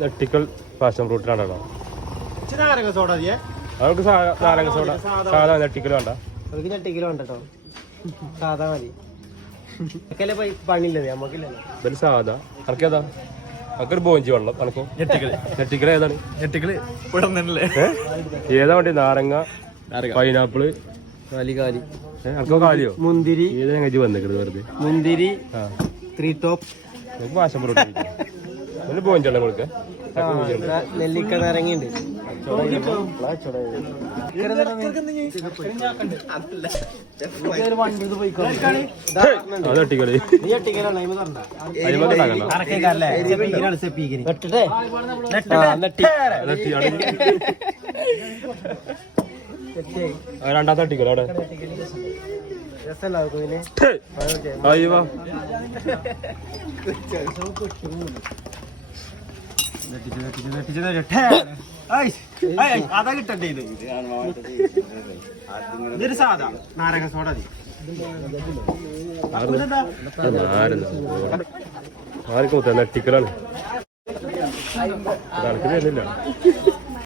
നെട്ടിക്കൽ passion ഫ്രൂട്ടിലാണ് soda അവർക്ക് നാരങ്ങ soda സാധാ നെട്ടിക്കൽ വേണ്ട. നമുക്ക് നെട്ടിക്കൽ വേണ്ട കേട്ടോ, സാധാ മതി. പണിയില്ലേ നമുക്കില്ലല്ലോ. ഇതിൽ സാധാ അനക്കേതാ? അനക്കൊരു ബോഞ്ചി വെള്ളം അനക്കോ? നെട്ടിക്കൽ ഏതാണ്? ഏതാ വേണ്ടി? നാരങ്ങ, പൈനാപ്പിള്, അനക്കോ കാലിയോ? മുന്തിരി. ഏതാ കഞ്ചി വന്നിക്കത് വെറുതെ? മുന്തിരി, 3 ടോപ്പ്, പാഷൻ ഫ്രൂട്ട് ബോഞ്ചി വെള്ളം കൊടുക്ക. നെല്ലിക്ക, നാരങ്ങയുണ്ട്. രണ്ടാമത്തെ അട്ടിക്കോ അവിടെ അയ്യോ അതാ കിട്ടണ്ടേ? ഇതൊരു സാധാ നാരങ്ങ സോഡ. ആർക്കും നെട്ടിക്കലാണ്. തനിക്ക് തരുന്നില്ല.